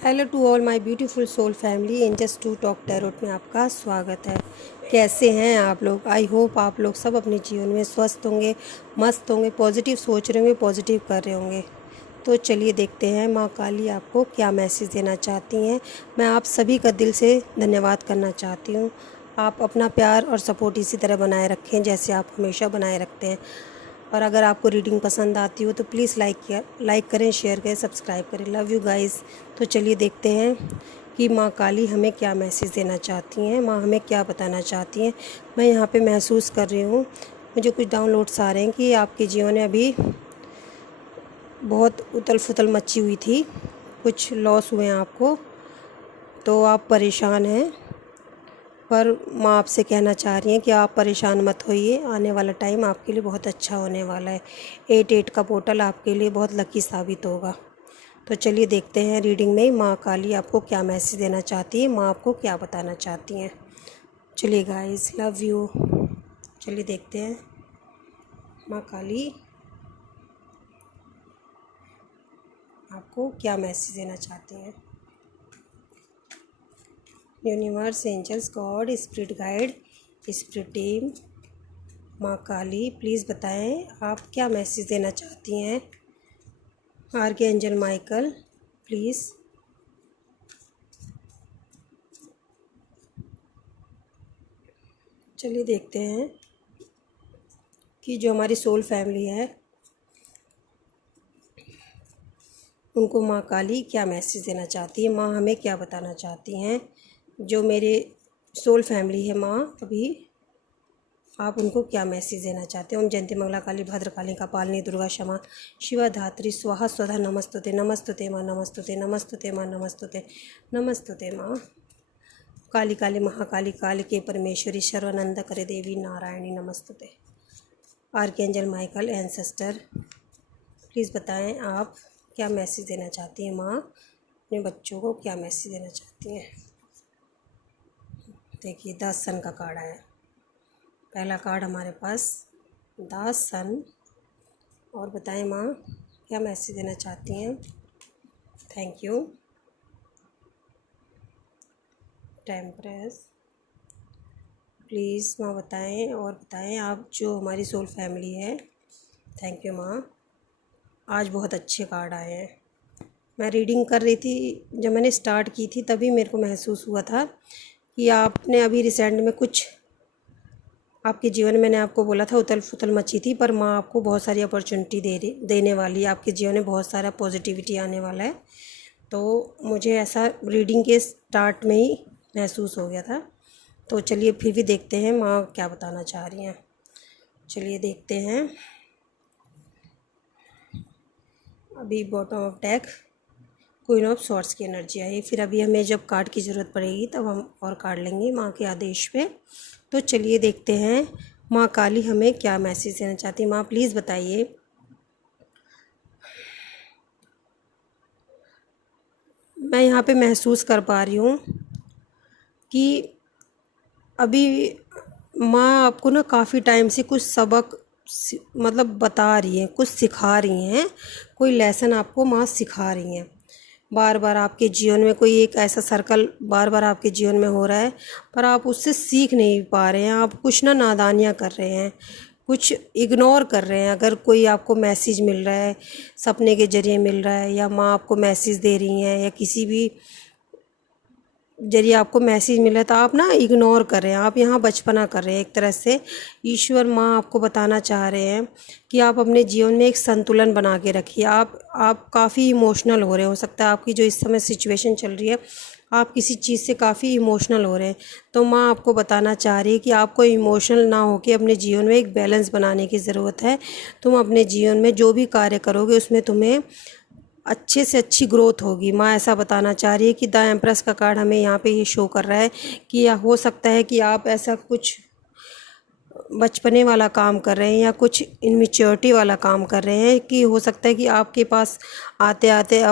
Hello to all my beautiful soul family, angels to talk tarot में आपका स्वागत है। कैसे हैं आप लोग? आई होप आप लोग सब अपने जीवन में स्वस्थ होंगे, मस्त होंगे, पॉजिटिव सोच रहे होंगे, पॉजिटिव कर रहे होंगे। तो चलिए देखते हैं माँ काली आपको क्या मैसेज देना चाहती हैं। मैं आप सभी का दिल से धन्यवाद करना चाहती हूँ। आप अपना प्यार और सपोर्ट इसी तरह बनाए रखें जैसे आप हमेशा बनाए रखते हैं। और अगर आपको रीडिंग पसंद आती हो तो प्लीज़ लाइक करें, शेयर करें, सब्सक्राइब करें। Love you guys. तो चलिए देखते हैं कि माँ काली हमें क्या मैसेज देना चाहती हैं, माँ हमें क्या बताना चाहती हैं। मैं यहाँ पे महसूस कर रही हूँ, मुझे कुछ डाउनलोड्स आ रहे हैं कि आपके जीवन में अभी बहुत उथल फुथल मची हुई थी, कुछ लॉस हुए हैं आपको, तो आप परेशान हैं। पर माँ आपसे कहना चाह रही हैं कि आप परेशान मत होइए, आने वाला टाइम आपके लिए बहुत अच्छा होने वाला है। 8 का पोर्टल आपके लिए बहुत लकी साबित होगा। तो चलिए देखते हैं रीडिंग में माँ काली आपको क्या मैसेज देना चाहती है, माँ आपको क्या बताना चाहती हैं। चलिए गाइस, लव यू। चलिए देखते हैं माँ काली आपको क्या मैसेज देना चाहती हैं। Universe, angels, God, spirit guide, spirit team, माँ काली प्लीज़ बताएं आप क्या मैसेज देना चाहती हैं। Archangel Michael please. चलिए देखते हैं कि जो हमारी सोल फैमिली है उनको माँ काली क्या मैसेज देना चाहती है, माँ हमें क्या बताना चाहती हैं। जो मेरे सोल फैमिली है माँ, अभी आप उनको क्या मैसेज देना चाहते हैं। ओम जयंती मंगला काली भद्रकाली कपालिनी दुर्गा क्षमा शिवा धात्री स्वाहा स्वधा नमस्तुते नमस्तुते माँ नमस्तुते नमस्तुते माँ नमस्तुते नमस्तुते माँ। काली काली महाकाली काली के परमेश्वरी सर्वानंद करे देवी नारायणी नमस्तुते। आर्कएंजल माइकल एंसेस्टर प्लीज़ बताएं आप क्या मैसेज देना चाहती हैं, माँ अपने बच्चों को क्या मैसेज देना चाहती हैं। देखिए 10 सन का कार्ड आया, पहला कार्ड हमारे पास 10 सन। और बताएं माँ क्या मैसेज देना चाहती हैं। Thank you. टेम्परेस प्लीज़ माँ बताएं, और बताएं आप जो हमारी सोल फैमिली है। थैंक यू माँ। आज बहुत अच्छे कार्ड आए हैं। मैं रीडिंग कर रही थी, जब मैंने स्टार्ट की थी तभी मेरे को महसूस हुआ था कि आपने अभी रिसेंट में कुछ आपके जीवन में, मैंने आपको बोला था उथल फुथल मची थी, पर माँ आपको बहुत सारी अपॉर्चुनिटी देने वाली है। आपके जीवन में बहुत सारा पॉजिटिविटी आने वाला है। तो मुझे ऐसा रीडिंग के स्टार्ट में ही महसूस हो गया था। तो चलिए फिर भी देखते हैं माँ क्या बताना चाह रही हैं। चलिए देखते हैं। अभी bottom of deck queen of swords की एनर्जी आई। फिर अभी हमें जब कार्ड की ज़रूरत पड़ेगी तब हम और कार्ड लेंगे माँ के आदेश पे। तो चलिए देखते हैं माँ काली हमें क्या मैसेज देना चाहती है। माँ प्लीज़ बताइए। मैं यहाँ पे महसूस कर पा रही हूँ कि अभी माँ आपको ना काफ़ी टाइम से कुछ सबक मतलब बता रही हैं, कुछ सिखा रही हैं, कोई लेसन आपको माँ सिखा रही हैं। बार बार आपके जीवन में कोई एक ऐसा सर्कल बार बार आपके जीवन में हो रहा है, पर आप उससे सीख नहीं पा रहे हैं। आप कुछ ना नादानियाँ कर रहे हैं, कुछ इग्नोर कर रहे हैं। अगर कोई आपको मैसेज मिल रहा है, सपने के ज़रिए मिल रहा है, या माँ आपको मैसेज दे रही हैं, या किसी भी जरिए आपको मैसेज मिला, तो आप ना इग्नोर कर रहे हैं, आप यहाँ बचपना कर रहे हैं एक तरह से। ईश्वर माँ आपको बताना चाह रहे हैं कि आप अपने जीवन में एक संतुलन बना के रखिए। आप काफ़ी इमोशनल हो रहे हो सकता है आपकी जो इस समय सिचुएशन चल रही है, आप किसी चीज़ से काफ़ी इमोशनल हो रहे हैं। तो माँ आपको बताना चाह रही है कि आपको इमोशनल ना होकर अपने जीवन में एक बैलेंस बनाने की ज़रूरत है। तुम अपने जीवन में जो भी कार्य करोगे उसमें तुम्हें अच्छे से अच्छी ग्रोथ होगी। माँ ऐसा बताना चाह रही है कि द एम्प्रेस का कार्ड हमें यहाँ पे ये शो कर रहा है कि या हो सकता है कि आप ऐसा कुछ बचपने वाला काम कर रहे हैं या कुछ इनमेच्योरिटी वाला काम कर रहे हैं, कि हो सकता है कि आपके पास आते आते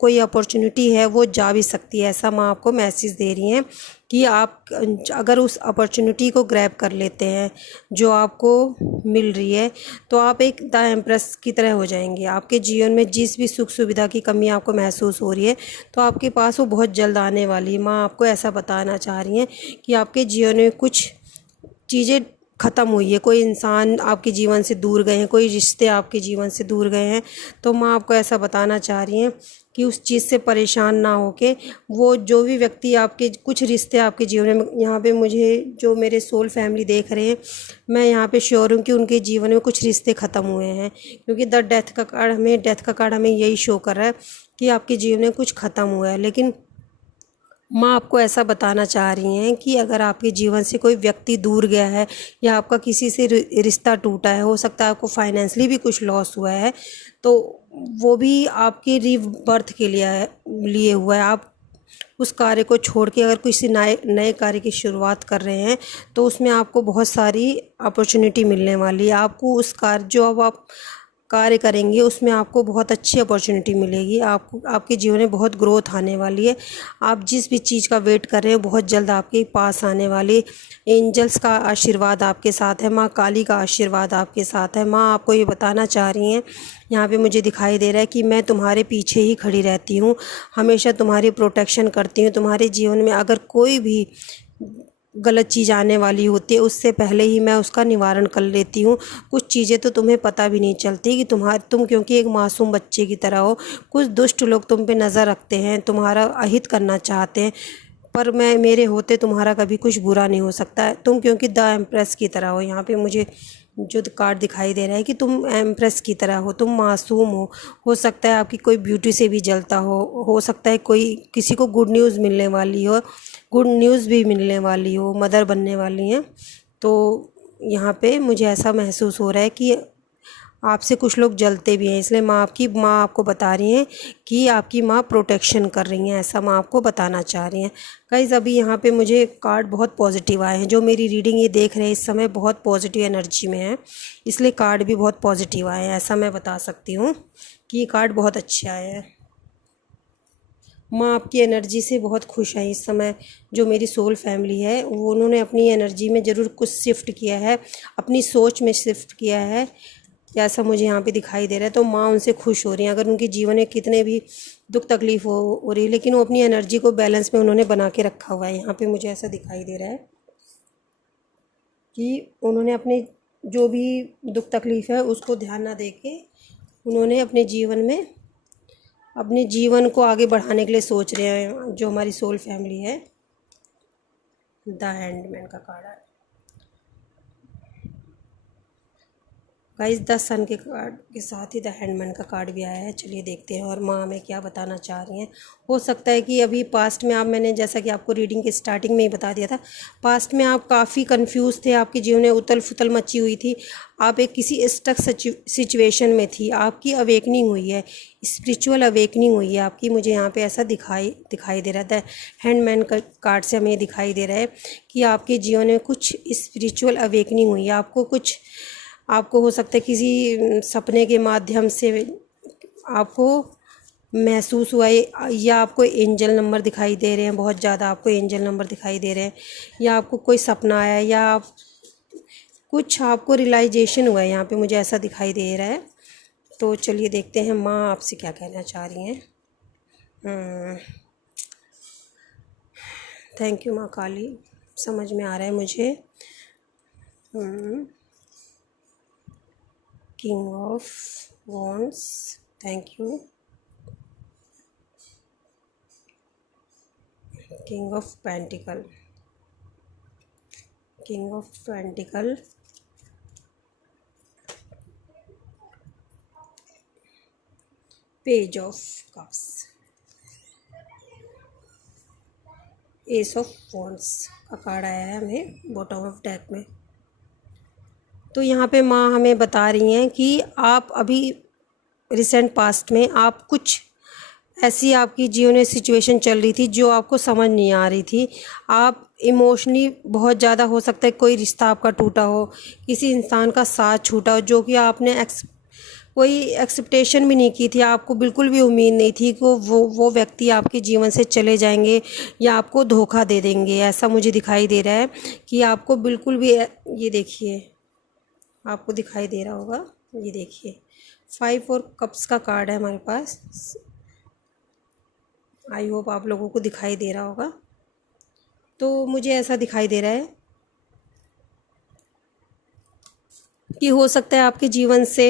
कोई अपॉर्चुनिटी है वो जा भी सकती है। ऐसा माँ आपको मैसेज दे रही हैं कि आप अगर उस अपॉर्चुनिटी को ग्रैब कर लेते हैं जो आपको मिल रही है, तो आप एक द एम्प्रेस की तरह हो जाएंगे। आपके जीवन में जिस भी सुख सुविधा की कमी आपको महसूस हो रही है, तो आपके पास वो बहुत जल्द आने वाली है। माँ आपको ऐसा बताना चाह रही हैं कि आपके जीवन में कुछ चीज़ें ख़त्म हुई है, कोई इंसान आपके जीवन से दूर गए हैं, कोई रिश्ते आपके जीवन से दूर गए हैं। तो माँ आपको ऐसा बताना चाह रही हैं कि उस चीज़ से परेशान ना होके, वो जो भी व्यक्ति आपके कुछ रिश्ते आपके जीवन में, यहाँ पे मुझे जो मेरे सोल फैमिली देख रहे हैं, मैं यहाँ पे श्योर हूँ कि उनके जीवन में कुछ रिश्ते ख़त्म हुए हैं, क्योंकि डेथ का कार्ड हमें यही शो कर रहा है कि आपके जीवन में कुछ ख़त्म हुआ है। लेकिन माँ आपको ऐसा बताना चाह रही हैं कि अगर आपके जीवन से कोई व्यक्ति दूर गया है या आपका किसी से रिश्ता टूटा है, हो सकता है आपको फाइनेंशियली भी कुछ लॉस हुआ है, तो वो भी आपके रीबर्थ के लिए हुआ है। आप उस कार्य को छोड़ के अगर किसी नए कार्य की शुरुआत कर रहे हैं, तो उसमें आपको बहुत सारी अपॉर्चुनिटी मिलने वाली है। आपको उस कार्य जो अब आप कार्य करेंगे उसमें आपको बहुत अच्छी अपॉर्चुनिटी मिलेगी। आपको आपके जीवन में बहुत ग्रोथ आने वाली है। आप जिस भी चीज़ का वेट कर रहे हैं बहुत जल्द आपके पास आने वाली। एंजल्स का आशीर्वाद आपके साथ है, माँ काली का आशीर्वाद आपके साथ है। माँ आपको ये बताना चाह रही हैं, यहाँ पे मुझे दिखाई दे रहा है कि मैं तुम्हारे पीछे ही खड़ी रहती हूँ, हमेशा तुम्हारी प्रोटेक्शन करती हूँ। तुम्हारे जीवन में अगर कोई भी गलत चीज़ आने वाली होती है, उससे पहले ही मैं उसका निवारण कर लेती हूँ। कुछ चीज़ें तो तुम्हें पता भी नहीं चलती कि तुम क्योंकि एक मासूम बच्चे की तरह हो। कुछ दुष्ट लोग तुम पे नज़र रखते हैं, तुम्हारा अहित करना चाहते हैं, पर मेरे होते तुम्हारा कभी कुछ बुरा नहीं हो सकता है। तुम क्योंकि द एम्प्रेस की तरह हो। यहाँ पे मुझे जो कार्ड दिखाई दे रहा है कि तुम एम्प्रेस की तरह हो, तुम मासूम हो सकता है आपकी कोई ब्यूटी से भी जलता हो सकता है कोई किसी को गुड न्यूज़ मिलने वाली हो, गुड न्यूज़ भी मिलने वाली हो, मदर बनने वाली हैं। तो यहाँ पे मुझे ऐसा महसूस हो रहा है कि आपसे कुछ लोग जलते भी हैं, इसलिए माँ आपको बता रही हैं कि आपकी माँ प्रोटेक्शन कर रही हैं, ऐसा माँ आपको बताना चाह रही हैं। गाइस अभी यहाँ पे मुझे कार्ड बहुत पॉजिटिव आए हैं। जो मेरी रीडिंग ये देख रहे हैं इस समय बहुत पॉजिटिव एनर्जी में है, इसलिए कार्ड भी बहुत पॉजिटिव आए हैं। ऐसा मैं बता सकती हूँ कि ये कार्ड बहुत अच्छे आए हैं। माँ आपकी एनर्जी से बहुत खुश है इस समय। जो मेरी सोल फैमिली है वो उन्होंने अपनी एनर्जी में ज़रूर कुछ शिफ्ट किया है, अपनी सोच में शिफ्ट किया है, ऐसा मुझे यहाँ पे दिखाई दे रहा है। तो माँ उनसे खुश हो रही हैं। अगर उनके जीवन में कितने भी दुख तकलीफ हो रही है, लेकिन वो अपनी एनर्जी को बैलेंस में उन्होंने बना के रखा हुआ है। यहाँ पे मुझे ऐसा दिखाई दे रहा है कि उन्होंने अपने जो भी दुख तकलीफ है उसको ध्यान ना दे के उन्होंने अपने जीवन को आगे बढ़ाने के लिए सोच रहे हैं। जो हमारी सोल फैमिली है, द हैंडमैन का कार्ड है। गाइस 10 सन के कार्ड के साथ ही द हैंडमैन का कार्ड भी आया है। चलिए देखते हैं और माँ हमें क्या बताना चाह रही हैं। हो सकता है कि अभी पास्ट में मैंने जैसा कि आपको रीडिंग के स्टार्टिंग में ही बता दिया था, पास्ट में आप काफ़ी कंफ्यूज थे, आपके जीवन में उथल फुथल मची हुई थी, आप एक किसी स्टक सिचुएशन में थी। आपकी अवेकनिंग हुई है, स्पिरिचुअल अवेकनिंग हुई है आपकी। मुझे यहाँ पे ऐसा दिखाई दे रहा था। हैंडमैन का कार्ड से हमें दिखाई दे रहा है कि आपके जीवन में कुछ स्पिरिचुअल अवेकनिंग हुई है। आपको हो सकता है किसी सपने के माध्यम से आपको महसूस हुआ है, या आपको एंजल नंबर दिखाई दे रहे हैं, बहुत ज़्यादा आपको एंजल नंबर दिखाई दे रहे हैं, या आपको कोई सपना आया, या कुछ आपको रियलाइजेशन हुआ है। यहाँ पे मुझे ऐसा दिखाई दे रहा है। तो चलिए देखते हैं माँ आपसे क्या कहना चाह रही हैं। थैंक यू माँ काली, समझ में आ रहा है मुझे। King of wands, thank you. King of pentacle, page of cups, S of wands का कार्ड आया है हमें बॉटम ऑफ डेक में। तो यहाँ पे माँ हमें बता रही हैं कि आप अभी रिसेंट पास्ट में आप कुछ ऐसी आपकी जीवन में सिचुएशन चल रही थी जो आपको समझ नहीं आ रही थी। आप इमोशनली बहुत ज़्यादा, हो सकता है कोई रिश्ता आपका टूटा हो, किसी इंसान का साथ छूटा हो जो कि आपने कोई एक्सपेक्टेशन भी नहीं की थी, आपको बिल्कुल भी उम्मीद नहीं थी कि वो व्यक्ति आपके जीवन से चले जाएंगे या आपको धोखा दे देंगे। ऐसा मुझे दिखाई दे रहा है कि आपको बिल्कुल भी, ये देखिए आपको दिखाई दे रहा होगा, ये देखिए 5 और कप्स का कार्ड है हमारे पास। आई होप आप लोगों को दिखाई दे रहा होगा। तो मुझे ऐसा दिखाई दे रहा है कि हो सकता है आपके जीवन से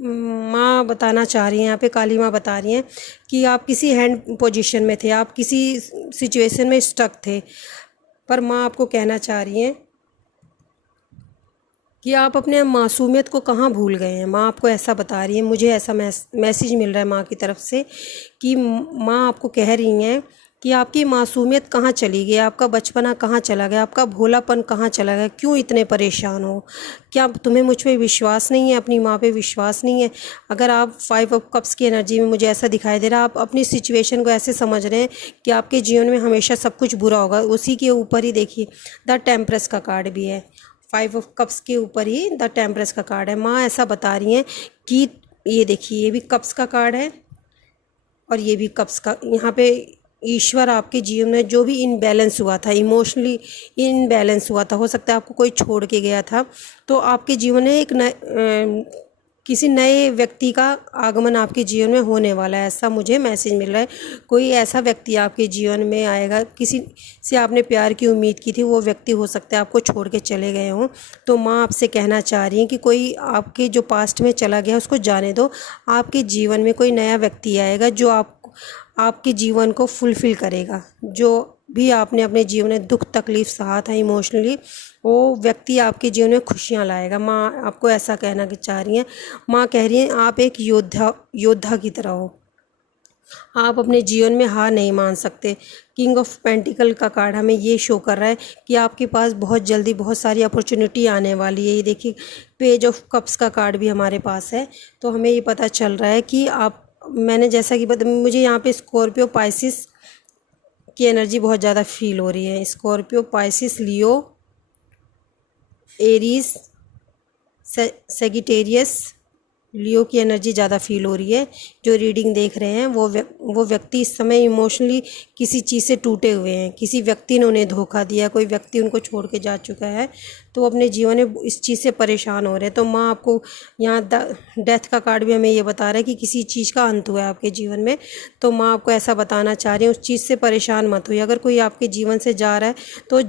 माँ बताना चाह रही हैं, यहाँ पे काली माँ बता रही हैं कि आप किसी हैंड पोजीशन में थे, आप किसी सिचुएशन में स्टक थे, पर माँ आपको कहना चाह रही हैं कि आप अपने मासूमियत को कहाँ भूल गए हैं। माँ आपको ऐसा बता रही है, मुझे ऐसा मैसेज मिल रहा है माँ की तरफ से कि माँ आपको कह रही हैं कि आपकी मासूमियत कहाँ चली गई, आपका बचपना कहाँ चला गया, आपका भोलापन कहाँ चला गया, क्यों इतने परेशान हो, क्या तुम्हें मुझ पे विश्वास नहीं है, अपनी माँ पे विश्वास नहीं है। अगर आप 5 ऑफ कप्स की एनर्जी में मुझे ऐसा दिखाई दे रहा है, आप अपनी सिचुएशन को ऐसे समझ रहे हैं कि आपके जीवन में हमेशा सब कुछ बुरा होगा। उसी के ऊपर ही देखिए द टेम्परेस का कार्ड भी है, 5 ऑफ कप्स के ऊपर ही द टेम्परेस का कार्ड है। माँ ऐसा बता रही हैं कि ये देखिए, ये भी कप्स का कार्ड है और ये भी कप्स का। यहाँ पे ईश्वर आपके जीवन में जो भी इनबैलेंस हुआ था, इमोशनली इनबैलेंस हुआ था, हो सकता है आपको कोई छोड़ के गया था, तो आपके जीवन में किसी नए व्यक्ति का आगमन आपके जीवन में होने वाला है, ऐसा मुझे मैसेज मिल रहा है। कोई ऐसा व्यक्ति आपके जीवन में आएगा, किसी से आपने प्यार की उम्मीद की थी, वो व्यक्ति हो सकता है आपको छोड़ के चले गए हों। तो माँ आपसे कहना चाह रही हैं कि कोई आपके जो पास्ट में चला गया उसको जाने दो, आपके जीवन में कोई नया व्यक्ति आएगा जो आपके जीवन को फुलफ़िल करेगा। जो भी आपने अपने जीवन में दुख तकलीफ़ सहा था इमोशनली, वो व्यक्ति आपके जीवन में खुशियाँ लाएगा। माँ आपको ऐसा कहना चाह रही हैं। माँ कह रही हैं आप एक योद्धा की तरह हो, आप अपने जीवन में हार नहीं मान सकते। किंग ऑफ पेंटिकल का कार्ड हमें ये शो कर रहा है कि आपके पास बहुत जल्दी बहुत सारी अपॉर्चुनिटी आने वाली है। ये देखिए पेज ऑफ कप्स का कार्ड भी हमारे पास है, तो हमें ये पता चल रहा है कि मैंने जैसा कि मुझे यहाँ पे स्कॉर्पियो पाइसिस की एनर्जी बहुत ज़्यादा फील हो रही है। स्कॉर्पियो पाइसिस लियो एरीज सेगिटेरियस लियो की एनर्जी ज़्यादा फील हो रही है। जो रीडिंग देख रहे हैं वो व्यक्ति इस समय इमोशनली किसी चीज़ से टूटे हुए हैं, किसी व्यक्ति ने उन्हें धोखा दिया, कोई व्यक्ति उनको छोड़ के जा चुका है, तो अपने जीवन में इस चीज़ से परेशान हो रहे हैं। तो माँ आपको यहाँ डेथ का कार्ड भी हमें ये बता रहा है कि किसी चीज़ का अंत हुआ है आपके जीवन में। तो माँ आपको ऐसा बताना चाह रही है उस चीज़ से परेशान मत हुई। अगर कोई आपके जीवन से जा रहा है तो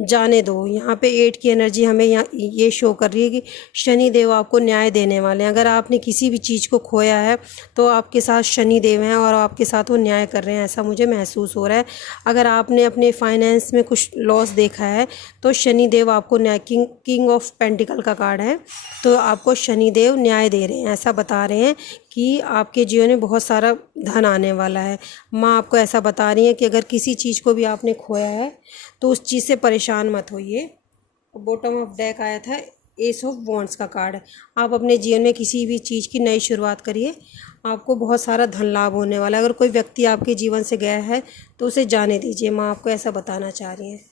जाने दो। यहाँ पे 8 की एनर्जी हमें यहाँ ये शो कर रही है कि शनि देव आपको न्याय देने वाले हैं। अगर आपने किसी भी चीज़ को खोया है तो आपके साथ शनि देव हैं और आपके साथ वो न्याय कर रहे हैं, ऐसा मुझे महसूस हो रहा है। अगर आपने अपने फाइनेंस में कुछ लॉस देखा है तो शनि देव आपको न्याय, किंग ऑफ पेंटिकल का कार्ड है, तो आपको शनि देव न्याय दे रहे हैं, ऐसा बता रहे हैं कि आपके जीवन में बहुत सारा धन आने वाला है। माँ आपको ऐसा बता रही हैं कि अगर किसी चीज़ को भी आपने खोया है तो उस चीज़ से परेशान मत होइए। बॉटम ऑफ डेक आया था एस ऑफ वॉन्ड्स का कार्ड। आप अपने जीवन में किसी भी चीज़ की नई शुरुआत करिए, आपको बहुत सारा धन लाभ होने वाला है। अगर कोई व्यक्ति आपके जीवन से गया है तो उसे जाने दीजिए, माँ आपको ऐसा बताना चाह रही हैं।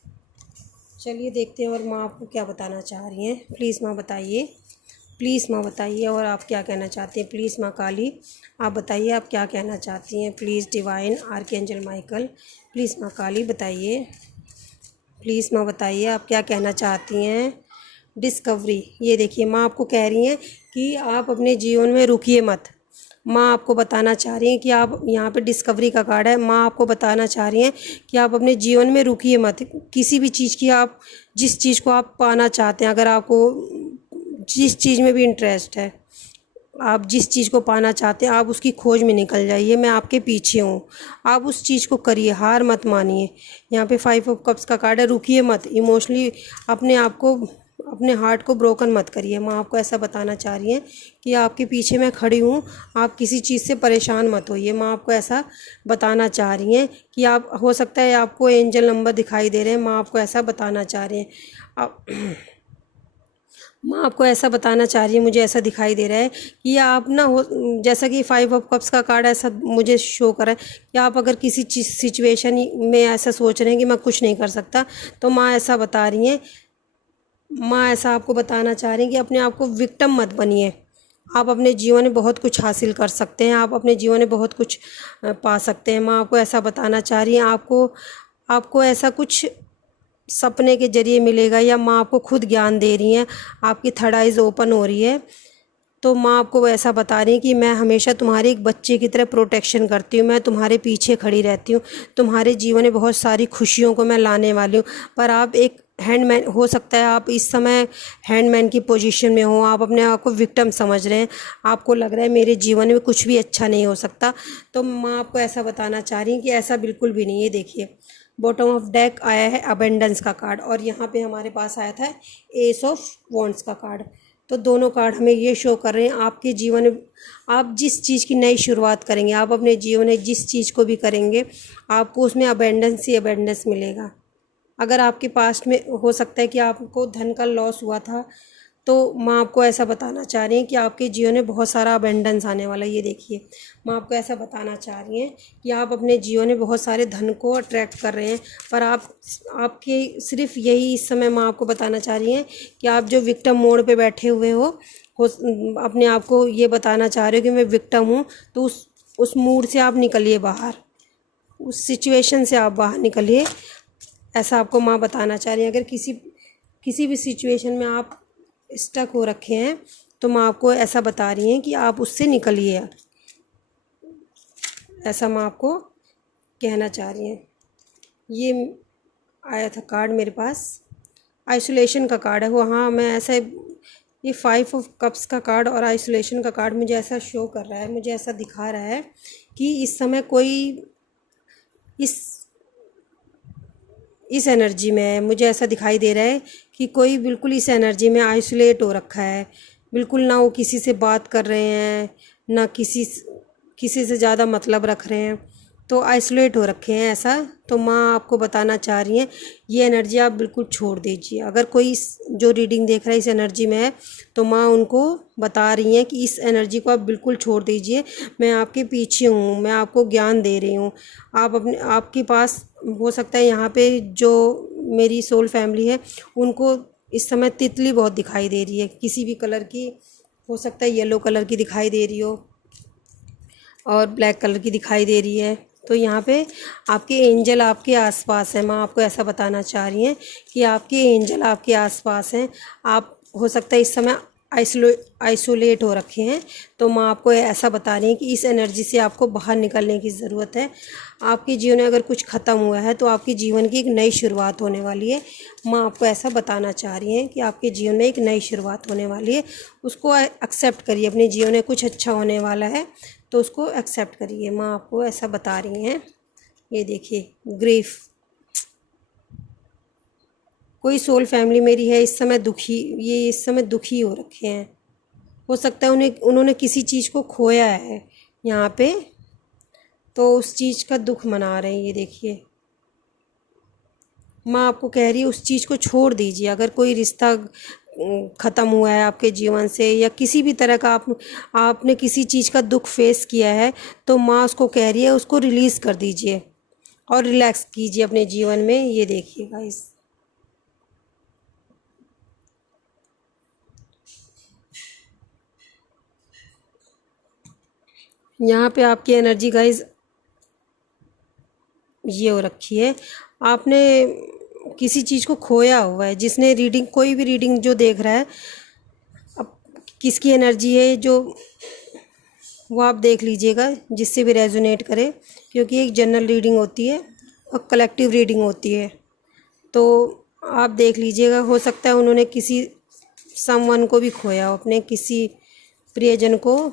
चलिए देखते हैं और माँ आपको क्या बताना चाह रही हैं। प्लीज़ माँ बताइए, प्लीज़ माँ बताइए और आप क्या कहना चाहती हैं। प्लीज़ माँ काली आप बताइए आप क्या कहना चाहती हैं। Please divine archangel Michael, please माँ काली बताइए, प्लीज़ माँ बताइए आप क्या कहना चाहती हैं। डिस्कवरी, ये देखिए माँ आपको कह रही हैं कि आप अपने जीवन में रुकिए मत। माँ आपको बताना चाह रही हैं कि आप, यहाँ पे डिस्कवरी का कार्ड है, माँ आपको बताना चाह रही हैं कि आप अपने जीवन में रुकिए मत। किसी भी चीज़ की, आप जिस चीज़ को आप पाना चाहते हैं, अगर आपको जिस चीज़ में भी इंटरेस्ट है, आप जिस चीज़ को पाना चाहते हैं, आप उसकी खोज में निकल जाइए। मैं आपके पीछे हूँ, आप उस चीज़ को करिए, हार मत मानिए। यहाँ पे 5 ऑफ कप्स का कार्ड है, रुकिए मत, इमोशनली अपने आप को, अपने हार्ट को ब्रोकन मत करिए। माँ आपको ऐसा बताना चाह रही हैं कि आपके पीछे मैं खड़ी हूँ, आप किसी चीज़ से परेशान मत होइए। माँ आपको ऐसा बताना चाह रही हैं कि आप, हो सकता है आपको एंजल नंबर दिखाई दे रहे हैं, माँ आपको ऐसा बताना चाह रही हैं। माँ आपको ऐसा बताना चाह रही है, मुझे ऐसा दिखाई दे रहा है कि आप ना हो, जैसा कि 5 ऑफ कप्स का कार्ड ऐसा मुझे शो कर रहा है कि आप अगर किसी चीज़ सिचुएशन में ऐसा सोच रहे हैं कि मैं कुछ नहीं कर सकता, तो माँ ऐसा बता रही हैं, माँ ऐसा आपको बताना चाह रही हैं कि अपने आप को विक्टिम मत बनिए। आप अपने जीवन में बहुत कुछ हासिल कर सकते हैं, आप अपने जीवन में बहुत कुछ पा सकते हैं। माँ आपको ऐसा बताना चाह रही हैं, आपको आपको ऐसा कुछ सपने के ज़रिए मिलेगा, या माँ आपको खुद ज्ञान दे रही हैं, आपकी थर्ड आइज़ ओपन हो रही है। तो माँ आपको ऐसा बता रही हैं कि मैं हमेशा तुम्हारी एक बच्चे की तरह प्रोटेक्शन करती हूँ, मैं तुम्हारे पीछे खड़ी रहती हूँ, तुम्हारे जीवन में बहुत सारी खुशियों को मैं लाने वाली हूँ। पर आप एक हैंडमैन, हो सकता है आप इस समय हैंडमैन की पोजीशन में हो, आप अपने आप को विक्टिम समझ रहे हैं, आपको लग रहा है मेरे जीवन में कुछ भी अच्छा नहीं हो सकता। तो माँ आपको ऐसा बताना चाह रही हैं कि ऐसा बिल्कुल भी नहीं है। देखिए, बॉटम ऑफ डेक आया है अबेंडेंस का कार्ड, और यहाँ पे हमारे पास आया था एस ऑफ वॉन्ड्स का कार्ड। तो दोनों कार्ड हमें ये शो कर रहे हैं, आपके जीवन में आप जिस चीज़ की नई शुरुआत करेंगे, आप अपने जीवन में जिस चीज़ को भी करेंगे, आपको उसमें अबेंडेंस ही अबेंडेंस मिलेगा। अगर आपके पास्ट में हो सकता है कि आपको धन का लॉस हुआ था, तो माँ आपको ऐसा बताना चाह रही हैं कि आपके जीवन में बहुत सारा अबेंडेंस आने वाला है। ये देखिए, माँ आपको ऐसा बताना चाह रही हैं कि आप अपने जीवन में बहुत सारे धन को अट्रैक्ट कर रहे हैं, पर आपके सिर्फ यही इस समय माँ आपको बताना चाह रही हैं कि आप जो विक्टिम मोड पे बैठे हुए हो अपने आप को ये बताना चाह रहे हो कि मैं विक्टिम हूँ, तो उस मूड से आप निकलिए बाहर, उस सिचुएशन से आप बाहर निकलिए। ऐसा आपको माँ बताना चाह रही है। अगर किसी भी सिचुएशन में आप स्टक हो रखे हैं, तो माँ आपको ऐसा बता रही हैं कि आप उससे निकलिए, ऐसा माँ आपको कहना चाह रही हैं। ये आया था कार्ड मेरे पास, आइसोलेशन का कार्ड है वो। हाँ, मैं ऐसा, ये 5 ऑफ कप्स का कार्ड और आइसोलेशन का कार्ड मुझे ऐसा शो कर रहा है, मुझे ऐसा दिखा रहा है कि इस समय कोई इस एनर्जी में है। मुझे ऐसा दिखाई दे रहा है कि कोई बिल्कुल इस एनर्जी में आइसोलेट हो रखा है, बिल्कुल ना वो किसी से बात कर रहे हैं, ना किसी से ज़्यादा मतलब रख रहे हैं, तो आइसोलेट हो रखे हैं ऐसा। तो माँ आपको बताना चाह रही हैं, ये एनर्जी आप बिल्कुल छोड़ दीजिए। अगर कोई जो रीडिंग देख रहा है इस एनर्जी में है, तो माँ उनको बता रही हैं कि इस एनर्जी को आप बिल्कुल छोड़ दीजिए, मैं आपके पीछे हूँ, मैं आपको ज्ञान दे रही हूँ। आपके पास हो सकता है यहाँ पे जो मेरी सोल फैमिली है, उनको इस समय तितली बहुत दिखाई दे रही है, किसी भी कलर की, हो सकता है येलो कलर की दिखाई दे रही हो और ब्लैक कलर की दिखाई दे रही है। तो यहाँ पे आपके एंजल आपके आसपास हैं। माँ आपको ऐसा बताना चाह रही हैं कि आपके एंजल आपके आसपास हैं। आप हो सकता है इस समय आइसोलेट हो रखे हैं, तो माँ आपको ऐसा बता रही हैं कि इस एनर्जी से आपको बाहर निकलने की ज़रूरत है। आपके जीवन में अगर कुछ ख़त्म हुआ है, तो आपके जीवन की एक नई शुरुआत होने वाली है। माँ आपको ऐसा बताना चाह रही हैं कि आपके जीवन में एक नई शुरुआत होने वाली है, उसको एक्सेप्ट करिए। अपने जीवन में कुछ अच्छा होने वाला है, तो उसको एक्सेप्ट करिए। माँ आपको ऐसा बता रही हैं। ये देखिए, ग्रीफ, कोई सोल फैमिली मेरी है इस समय दुखी, ये इस समय दुखी हो रखे हैं। हो सकता है उन्होंने किसी चीज़ को खोया है यहाँ पे, तो उस चीज़ का दुख मना रहे हैं। ये देखिए, माँ आपको कह रही है उस चीज़ को छोड़ दीजिए। अगर कोई रिश्ता ख़त्म हुआ है आपके जीवन से, या किसी भी तरह का आपने किसी चीज़ का दुख फेस किया है, तो माँ उसको कह रही है उसको रिलीज़ कर दीजिए और रिलैक्स कीजिए अपने जीवन में। ये देखिए गाइस, यहाँ पे आपकी एनर्जी गाइस ये हो रखी है, आपने किसी चीज़ को खोया हुआ है। जिसने रीडिंग, कोई भी रीडिंग जो देख रहा है, अब किसकी एनर्जी है जो, वो आप देख लीजिएगा, जिससे भी रेजोनेट करे, क्योंकि एक जनरल रीडिंग होती है और कलेक्टिव रीडिंग होती है। तो आप देख लीजिएगा, हो सकता है उन्होंने किसी समवन को भी खोया हो, अपने किसी प्रियजन को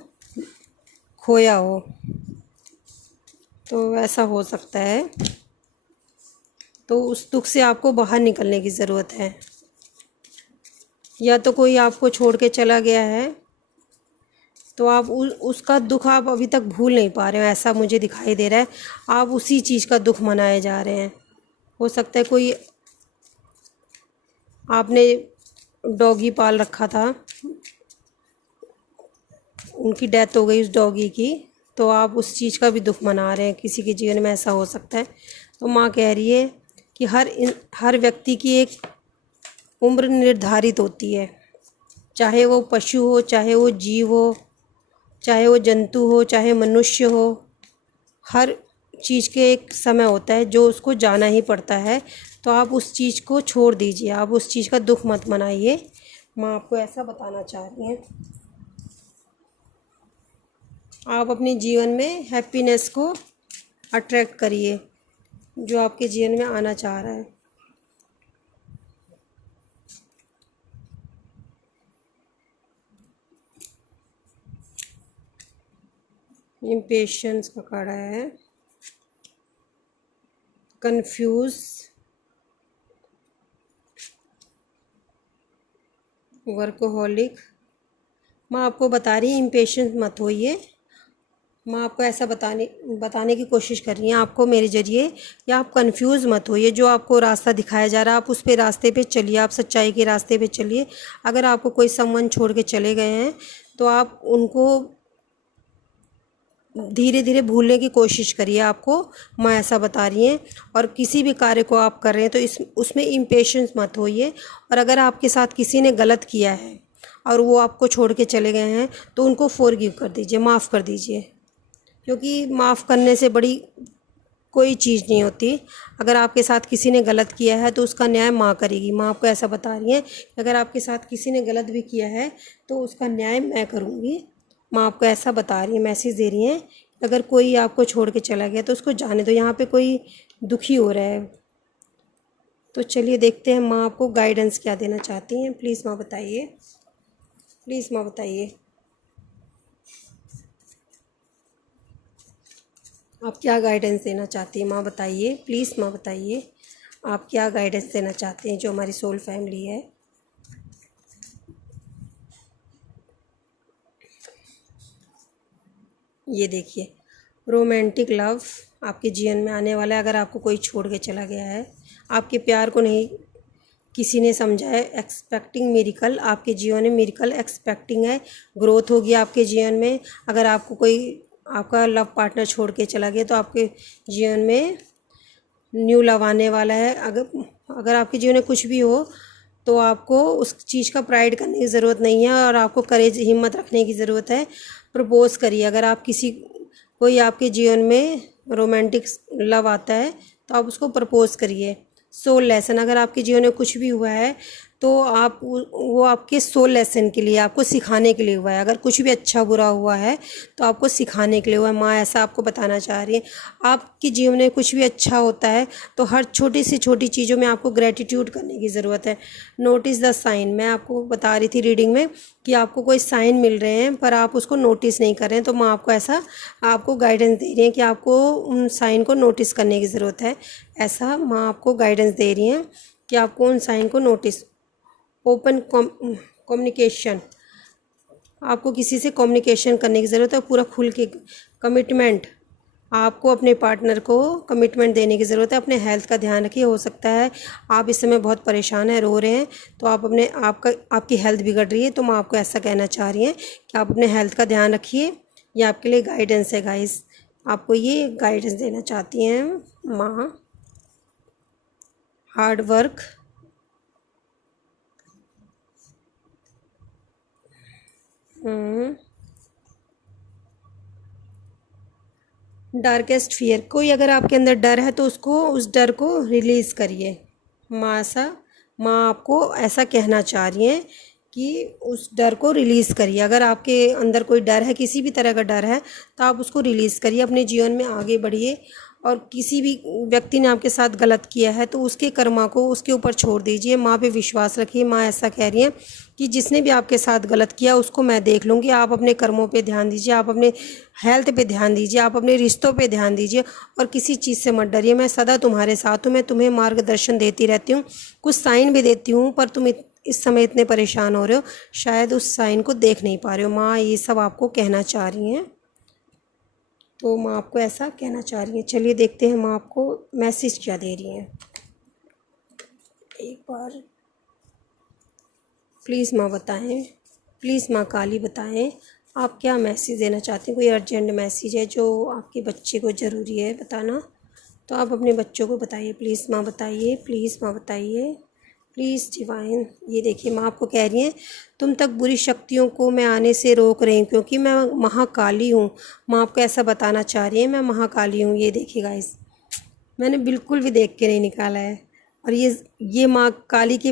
खोया हो, तो ऐसा हो सकता है। तो उस दुख से आपको बाहर निकलने की ज़रूरत है। या तो कोई आपको छोड़ के चला गया है, तो आप उसका दुख आप अभी तक भूल नहीं पा रहे हो, ऐसा मुझे दिखाई दे रहा है। आप उसी चीज़ का दुख मनाए जा रहे हैं। हो सकता है कोई आपने डॉगी पाल रखा था, उनकी डेथ हो गई उस डॉगी की, तो आप उस चीज़ का भी दुख मना रहे हैं, किसी के जीवन में ऐसा हो सकता है। तो माँ कह रही है कि हर व्यक्ति की एक उम्र निर्धारित होती है, चाहे वो पशु हो, चाहे वो जीव हो, चाहे वो जंतु हो, चाहे मनुष्य हो। हर चीज़ के एक समय होता है जो उसको जाना ही पड़ता है। तो आप उस चीज़ को छोड़ दीजिए, आप उस चीज़ का दुख मत मनाइए। माँ आपको ऐसा बताना चाह रही हैं। आप अपने जीवन में हैप्पीनेस को अट्रैक्ट करिए, जो आपके जीवन में आना चाह रहा है। इम्पेशंस का कार्ड है, कंफ्यूज, वर्कोहॉलिक। माँ आपको बता रही है इम्पेशेंस मत होइए। माँ आपको ऐसा बताने की कोशिश कर रही हैं आपको मेरे ज़रिए, या आप कंफ्यूज मत होइए। जो आपको रास्ता दिखाया जा रहा है आप उस पे रास्ते पे चलिए, आप सच्चाई के रास्ते पे चलिए। अगर आपको कोई सम्मान छोड़ के चले गए हैं तो आप उनको धीरे धीरे भूलने की कोशिश करिए। आपको माँ ऐसा बता रही हैं। और किसी भी कार्य को आप कर रहे हैं तो उसमें इम्पेशेंस मत होइए। और अगर आपके साथ किसी ने गलत किया है और वो आपको छोड़ के चले गए हैं तो उनको फॉरगिव कर दीजिए, माफ़ कर दीजिए, क्योंकि माफ़ करने से बड़ी कोई चीज़ नहीं होती। अगर आपके साथ किसी ने गलत किया है तो उसका न्याय माँ करेगी। माँ आपको ऐसा बता रही हैं कि अगर आपके साथ किसी ने गलत भी किया है तो उसका न्याय मैं करूँगी। माँ आपको ऐसा बता रही है, मैसेज दे रही हैं कि अगर कोई आपको छोड़ के चला गया तो उसको जाने दो। यहाँ पे कोई दुखी हो रहा है। तो चलिए देखते हैं माँ आपको गाइडेंस क्या देना चाहती हैं। प्लीज़ माँ बताइए, प्लीज़ माँ बताइए आप क्या गाइडेंस देना चाहती हैं। माँ बताइए, प्लीज़ माँ बताइए आप क्या गाइडेंस देना चाहते हैं जो हमारी सोल फैमिली है। ये देखिए, रोमांटिक लव आपके जीवन में आने वाला है। अगर आपको कोई छोड़ के चला गया है, आपके प्यार को नहीं किसी ने समझा है, एक्सपेक्टिंग मिरेकल, आपके जीवन में मिरेकल एक्सपेक्टिंग है। ग्रोथ होगी आपके जीवन में। अगर आपको कोई आपका लव पार्टनर छोड़ के चला गया तो आपके जीवन में न्यू लव आने वाला है। अगर आपके जीवन में कुछ भी हो तो आपको उस चीज़ का प्राइड करने की ज़रूरत नहीं है और आपको करेज, हिम्मत रखने की ज़रूरत है। प्रपोज़ करिए। अगर आप कोई आपके जीवन में रोमांटिक लव आता है तो आप उसको प्रपोज़ करिए। सोल लेसन, अगर आपके जीवन में कुछ भी हुआ है तो आप वो आपके सोल लेसन के लिए, आपको सिखाने के लिए हुआ है। अगर कुछ भी अच्छा बुरा हुआ है तो आपको सिखाने के लिए हुआ है। माँ ऐसा आपको बताना चाह रही है। आपके जीवन में कुछ भी अच्छा होता है तो हर छोटी से छोटी चीज़ों में आपको ग्रेटिट्यूड करने की ज़रूरत है। नोटिस द साइन, मैं आपको बता रही थी रीडिंग में कि आपको कोई साइन मिल रहे हैं पर आप उसको नोटिस नहीं कर रहे हैं। तो माँ आपको ऐसा आपको गाइडेंस दे रही है कि आपको उन साइन को नोटिस करने की ज़रूरत है। ऐसा माँ आपको गाइडेंस दे रही हैं कि आपको उन साइन को नोटिस। ओपन कम्युनिकेशन, आपको किसी से कम्युनिकेशन करने की ज़रूरत है। पूरा खुल के कमिटमेंट, आपको अपने पार्टनर को कमिटमेंट देने की ज़रूरत है। अपने हेल्थ का ध्यान रखिए। हो सकता है आप इस समय बहुत परेशान हैं, रो रहे हैं, तो आपकी हेल्थ बिगड़ रही है। तो मैं आपको ऐसा कहना चाह रही हैं कि आप अपने हेल्थ का ध्यान रखिए। ये आपके लिए गाइडेंस है गाइस, आपको ये गाइडेंस देना चाहती हैं माँ। हार्ड वर्क, डार्केस्ट फियर, कोई अगर आपके अंदर डर है तो उस डर को रिलीज़ करिए। माँ आपको ऐसा कहना चाह रही हैं कि उस डर को रिलीज़ करिए। अगर आपके अंदर कोई डर है, किसी भी तरह का डर है, तो आप उसको रिलीज़ करिए। अपने जीवन में आगे बढ़िए। और किसी भी व्यक्ति ने आपके साथ गलत किया है तो उसके कर्मा को उसके ऊपर छोड़ दीजिए। माँ पे विश्वास रखिए। माँ ऐसा कह रही हैं कि जिसने भी आपके साथ गलत किया उसको मैं देख लूँगी। आप अपने कर्मों पे ध्यान दीजिए, आप अपने हेल्थ पे ध्यान दीजिए, आप अपने रिश्तों पे ध्यान दीजिए और किसी चीज़ से मत डरिए। मैं सदा तुम्हारे साथ हूँ। मैं तुम्हें मार्गदर्शन देती रहती हूँ, कुछ साइन भी देती हूँ, पर तुम इस समय इतने परेशान हो रहे हो, शायद उस साइन को देख नहीं पा रहे हो। माँ ये सब आपको कहना चाह रही हैं। तो माँ आपको ऐसा कहना चाह रही हैं। चलिए देखते हैं माँ आपको मैसेज क्या दे रही हैं। एक बार प्लीज़ माँ बताएं, प्लीज़ माँ काली बताएं, आप क्या मैसेज देना चाहते हैं। कोई अर्जेंट मैसेज है जो आपके बच्चे को ज़रूरी है बताना, तो आप अपने बच्चों को बताइए। प्लीज़ माँ बताइए, प्लीज़ माँ बताइए, प्लीज़ डिवाइन। ये देखिए माँ आपको कह रही हैं, तुम तक बुरी शक्तियों को मैं आने से रोक रही हूँ क्योंकि मैं महाकाली हूँ। माँ आपको ऐसा बताना चाह रही है, मैं महाकाली हूँ। ये देखिए गाइस, मैंने बिल्कुल भी देख के नहीं निकाला है। और ये माँ काली की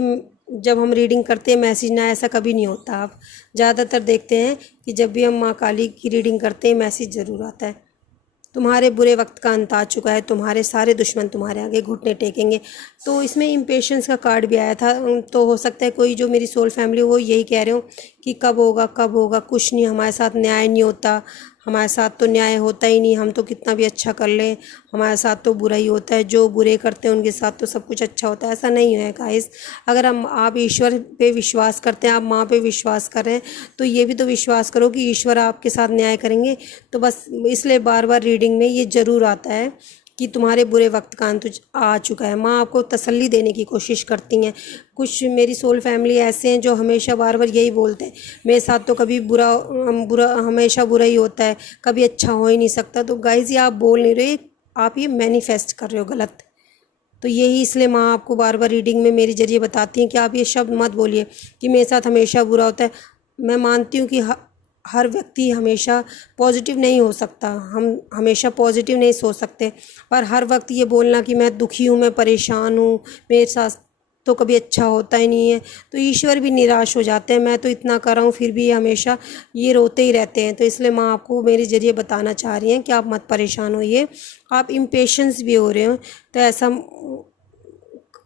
जब हम रीडिंग करते हैं मैसेज ना ऐसा कभी नहीं होता। आप ज़्यादातर देखते हैं कि जब भी हम माँ काली की रीडिंग करते हैं मैसेज ज़रूर आता है, तुम्हारे बुरे वक्त का अंत आ चुका है, तुम्हारे सारे दुश्मन तुम्हारे आगे घुटने टेकेंगे। तो इसमें इम्पेशेंस का कार्ड भी आया था, तो हो सकता है कोई जो मेरी सोल फैमिली वो यही कह रहे हो कि कब होगा कब होगा, कुछ नहीं, हमारे साथ न्याय नहीं होता, हमारे साथ तो न्याय होता ही नहीं, हम तो कितना भी अच्छा कर लें हमारे साथ तो बुरा ही होता है, जो बुरे करते हैं उनके साथ तो सब कुछ अच्छा होता है। ऐसा नहीं है गाइस। अगर आप ईश्वर पे विश्वास करते हैं, आप माँ पे विश्वास कर रहे हैं, तो ये भी तो विश्वास करो कि ईश्वर आपके साथ न्याय करेंगे। तो बस इसलिए बार बार रीडिंग में ये ज़रूर आता है कि तुम्हारे बुरे वक्त का अंत आ चुका है। माँ आपको तसल्ली देने की कोशिश करती हैं। कुछ मेरी सोल फैमिली ऐसे हैं जो हमेशा बार बार यही बोलते हैं, मेरे साथ तो कभी बुरा हमेशा बुरा ही होता है, कभी अच्छा हो ही नहीं सकता। तो गाइज़ ये आप बोल नहीं रहे, आप ये मैनिफेस्ट कर रहे हो गलत। तो यही इसलिए माँ आपको बार बार रीडिंग में मेरे ज़रिए बताती हैं कि आप ये शब्द मत बोलिए कि मेरे साथ हमेशा बुरा होता है। मैं मानती हूँ कि हर व्यक्ति हमेशा पॉजिटिव नहीं हो सकता, हम हमेशा पॉजिटिव नहीं सोच सकते, पर हर वक्त ये बोलना कि मैं दुखी हूँ, मैं परेशान हूँ, मेरे साथ तो कभी अच्छा होता ही नहीं है, तो ईश्वर भी निराश हो जाते हैं। मैं तो इतना कर रहा हूँ फिर भी हमेशा ये रोते ही रहते हैं। तो इसलिए माँ आपको मेरे ज़रिए बताना चाह रही हैं कि आप मत परेशान होइए। आप इम्पेशेंस भी हो रहे हो, तो ऐसा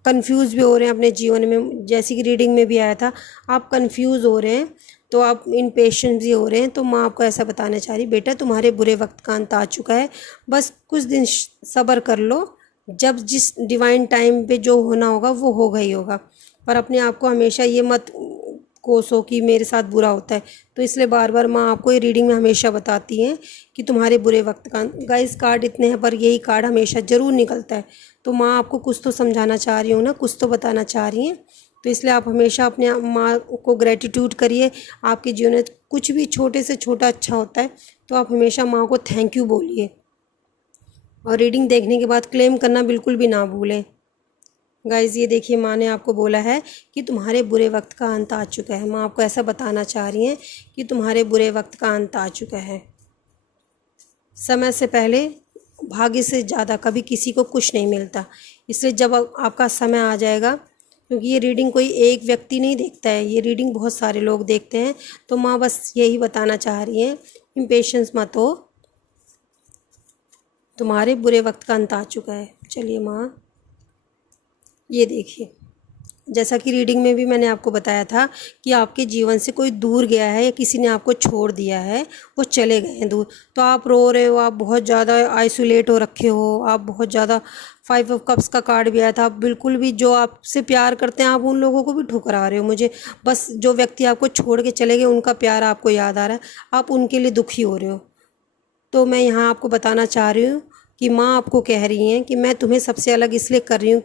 कंफ्यूज भी हो रहे हैं अपने जीवन में, जैसी कि रीडिंग में भी आया था, आप कंफ्यूज हो रहे हैं, तो आप इम्पेशेंट भी हो रहे हैं। तो माँ आपको ऐसा बताना चाह रही, बेटा तुम्हारे बुरे वक्त का अंत आ चुका है, बस कुछ दिन सब्र कर लो, जब जिस डिवाइन टाइम पे जो होना होगा वो होगा ही होगा। पर अपने आप को हमेशा ये मत कोसो कि मेरे साथ बुरा होता है। तो इसलिए बार बार माँ आपको ये रीडिंग में हमेशा बताती हैं कि तुम्हारे बुरे वक्त का। गाइस कार्ड इतने हैं पर यही कार्ड हमेशा ज़रूर निकलता है। तो माँ आपको कुछ तो समझाना चाह रही हूँ ना, कुछ तो बताना चाह रही हैं। तो इसलिए आप हमेशा अपने माँ को ग्रेटिट्यूड करिए। आपके जीवन में कुछ भी छोटे से छोटा अच्छा होता है, तो आप हमेशा माँ को थैंक यू बोलिए। और रीडिंग देखने के बाद क्लेम करना बिल्कुल भी ना भूलें। गाइज़ ये देखिए माँ ने आपको बोला है कि तुम्हारे बुरे वक्त का अंत आ चुका है। माँ आपको ऐसा बताना चाह रही हैं कि तुम्हारे बुरे वक्त का अंत आ चुका है। समय से पहले भाग्य से ज़्यादा कभी किसी को कुछ नहीं मिलता। इसलिए जब आपका समय आ जाएगा, क्योंकि ये रीडिंग कोई एक व्यक्ति नहीं देखता है, ये रीडिंग बहुत सारे लोग देखते हैं। तो माँ बस यही बताना चाह रही हैं, इम्पेशेंस मत हो, तुम्हारे बुरे वक्त का अंत आ चुका है। चलिए माँ, ये देखिए जैसा कि रीडिंग में भी मैंने आपको बताया था कि आपके जीवन से कोई दूर गया है या किसी ने आपको छोड़ दिया है, वो चले गए हैं दूर। तो आप रो रहे हो, आप बहुत ज़्यादा आइसोलेट हो रखे हो, आप बहुत ज़्यादा 5 ऑफ कप्स का कार्ड भी आया था। आप बिल्कुल भी जो आपसे प्यार करते हैं आप उन लोगों को भी ठुकरा रहे हो। मुझे बस जो व्यक्ति आपको छोड़ के चले गए उनका प्यार आपको याद आ रहा है, आप उनके लिए दुखी हो रहे हो। तो मैं यहाँ आपको बताना चाह रही हूँ कि माँ आपको कह रही हैं कि मैं तुम्हें सबसे अलग इसलिए कर रही हूँ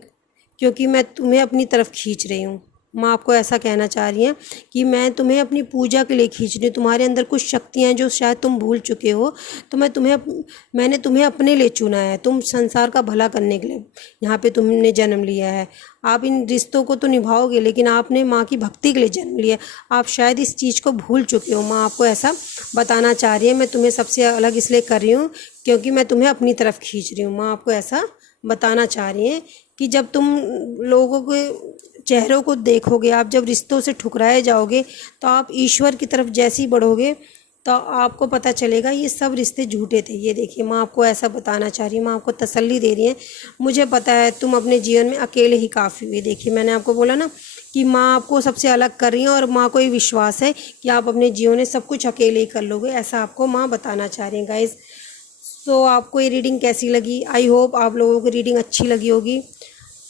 क्योंकि मैं तुम्हें अपनी तरफ खींच रही हूँ। माँ आपको ऐसा कहना चाह रही हैं कि मैं तुम्हें अपनी पूजा के लिए खींच रही हूँ। तुम्हारे अंदर कुछ शक्तियाँ हैं जो शायद तुम भूल चुके हो, तो मैंने तुम्हें अपने लिए चुना है। तुम संसार का भला करने के लिए यहाँ पे तुमने जन्म लिया है। आप इन रिश्तों को तो निभाओगे, लेकिन आपने माँ की भक्ति के लिए जन्म लिया। आप शायद इस चीज़ को भूल चुके हो। माँ आपको ऐसा बताना चाह रही है, मैं तुम्हें सबसे अलग इसलिए कर रही हूँ क्योंकि मैं तुम्हें अपनी तरफ खींच रही हूँ। माँ आपको ऐसा बताना चाह रही हैं कि जब तुम लोगों के चेहरों को देखोगे, आप जब रिश्तों से ठुकराए जाओगे, तो आप ईश्वर की तरफ जैसे ही बढ़ोगे तो आपको पता चलेगा ये सब रिश्ते झूठे थे। ये देखिए माँ आपको ऐसा बताना चाह रही है, माँ आपको तसल्ली दे रही है, मुझे पता है तुम अपने जीवन में अकेले ही काफ़ी हुए। देखिए मैंने आपको बोला ना कि माँ आपको सबसे अलग कर रही हैं और माँ को ये विश्वास है कि आप अपने जीवन में सब कुछ अकेले ही कर लोगे, ऐसा आपको माँ बताना चाह रही हैं। गाइज़ तो आपको ये रीडिंग कैसी लगी? आई होप आप लोगों को रीडिंग अच्छी लगी होगी।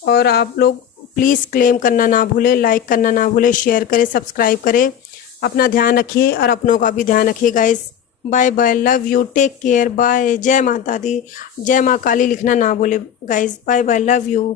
और आप लोग प्लीज़ क्लेम करना ना भूलें, लाइक करना ना भूलें, शेयर करें, सब्सक्राइब करें। अपना ध्यान रखिए और अपनों का भी ध्यान रखिए guys. Bye bye, love you, take care, bye. जय माता दी, जय माँ काली लिखना ना भूलें guys. Bye bye, love you.